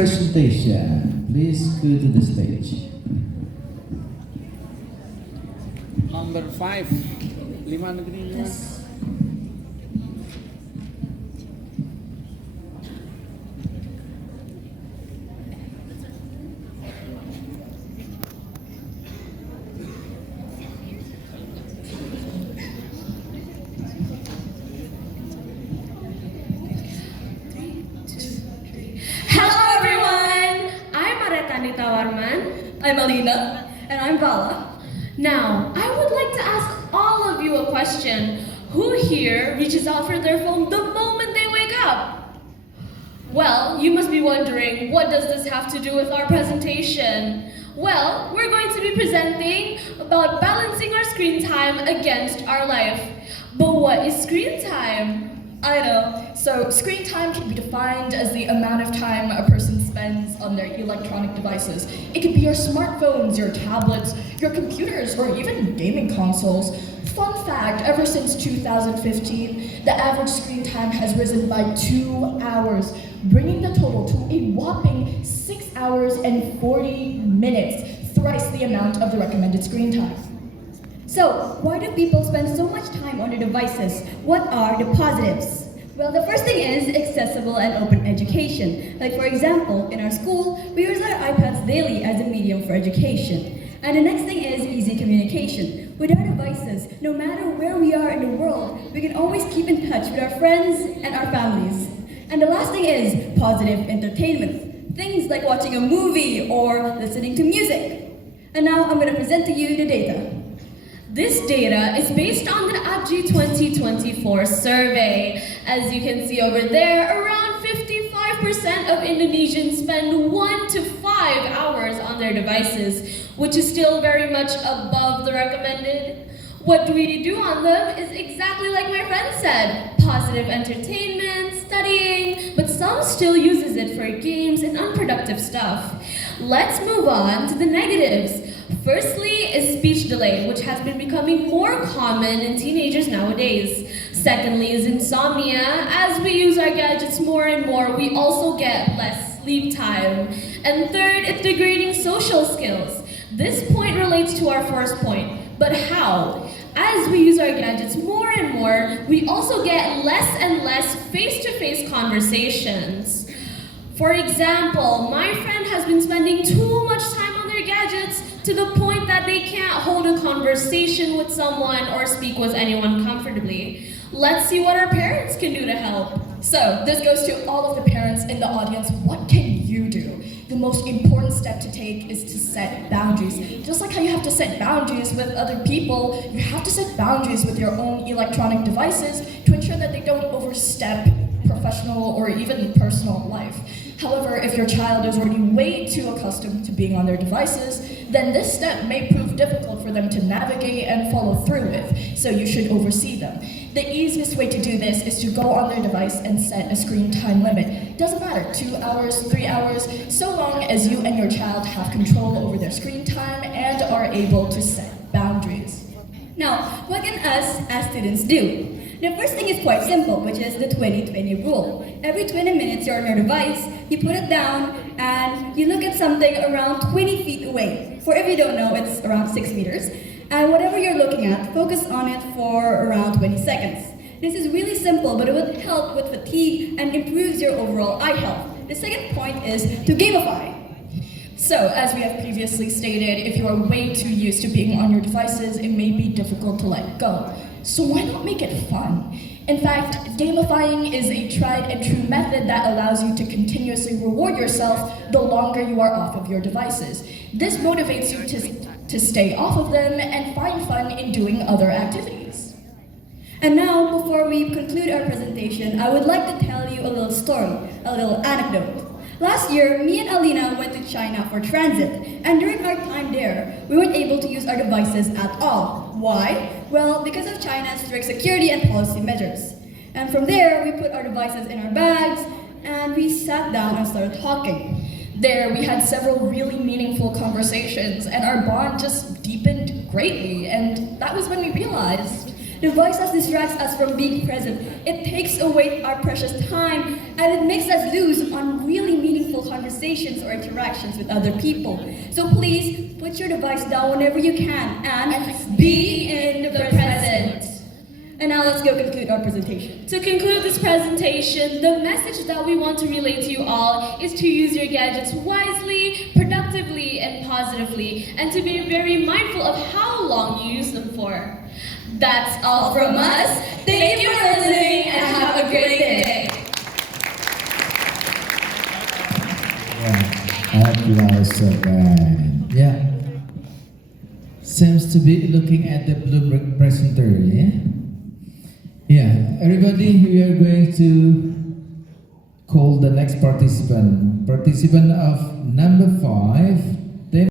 presentation. Please go to the stage. Number 5. Lima negeri. Yes. Hello everyone! I'm Aretani Tawarman. I'm Alina. And I'm Vala. Now, I would like to ask all of you a question. Who here reaches out for their phone the moment they wake up? Well, you must be wondering, what does this have to do with our presentation? Well, we're going to be presenting about balancing our screen time against our life. But what is screen time? I know. So screen time can be defined as the amount of time a person spends on their electronic devices. It could be your smartphones, your tablets, your computers, or even gaming consoles. Fun fact, ever since 2015, the average screen time has risen by 2 hours, bringing the total to a whopping 6 hours and 40 minutes, thrice the amount of the recommended screen time. So, why do people spend so much time on their devices? What are the positives? Well, the first thing is accessible and open education. Like for example, in our school, we use our iPads daily as a medium for education. And the next thing is easy communication. With our devices, no matter where we are in the world, we can always keep in touch with our friends and our families. And the last thing is positive entertainment. Things like watching a movie or listening to music. And now I'm going to present to you the data. This data is based on the ABGI 2024 survey. As you can see over there, around 55% of Indonesians spend 1 to 5 hours on their devices, which is still very much above the recommended. What do we do on them is exactly like my friend said, positive entertainment, studying, but some still uses it for games and unproductive stuff. Let's move on to the negatives. Firstly is speech delay, which has been becoming more common in teenagers nowadays. Secondly is insomnia. As we use our gadgets more and more, we also get less sleep time. And third, it's degrading social skills. This point relates to our first point, but how? As we use our gadgets more and more, we also get less and less face-to-face conversations. For example, my friend has been spending too much time on their gadgets to the point that they can't hold a conversation with someone or speak with anyone comfortably. Let's see what our parents can do to help. So, this goes to all of the parents in the audience. What can you do? The most important step to take is to set boundaries. Just like how you have to set boundaries with other people, you have to set boundaries with your own electronic devices to ensure that they don't overstep professional or even personal life. However, if your child is already way too accustomed to being on their devices, then this step may prove difficult for them to navigate and follow through with, so you should oversee them. The easiest way to do this is to go on their device and set a screen time limit. Doesn't matter, 2 hours, 3 hours, so long as you and your child have control over their screen time and are able to set boundaries. Now, what can us as students do? The first thing is quite simple, which is the 20-20 rule. Every 20 minutes you're on your device, you put it down, and you look at something around 20 feet away. For if you don't know, it's around 6 meters. And whatever you're looking at, focus on it for around 20 seconds. This is really simple, but it would help with fatigue and improves your overall eye health. The second point is to gamify. So, as we have previously stated, if you are way too used to being on your devices, it may be difficult to let go. So why not make it fun? In fact, gamifying is a tried and true method that allows you to continuously reward yourself the longer you are off of your devices. This motivates you to stay off of them and find fun in doing other activities. And now, before we conclude our presentation, I would like to tell you a little story, a little anecdote. Last year, me and Alina went to China for transit, and during our time there, we weren't able to use our devices at all. Why? Well, because of China's strict security and policy measures. And from there, we put our devices in our bags, and we sat down and started talking. There, we had several really meaningful conversations, and our bond just deepened greatly, and that was when we realized devices distracts us from being present. It takes away our precious time, and it makes us lose on really meaningful conversations conversations or interactions with other people. So please put your device down whenever you can and be in the present. And now let's go conclude our presentation. To conclude this presentation, the message that we want to relay to you all is to use your gadgets wisely, productively, and positively, and to be very mindful of how long you use them for. That's all from us. Thank you for listening and have a great day. Yeah. Seems to be looking at the Bloomberg presenter, yeah? Yeah, everybody, we are going to call the next participant. Participant of number 5.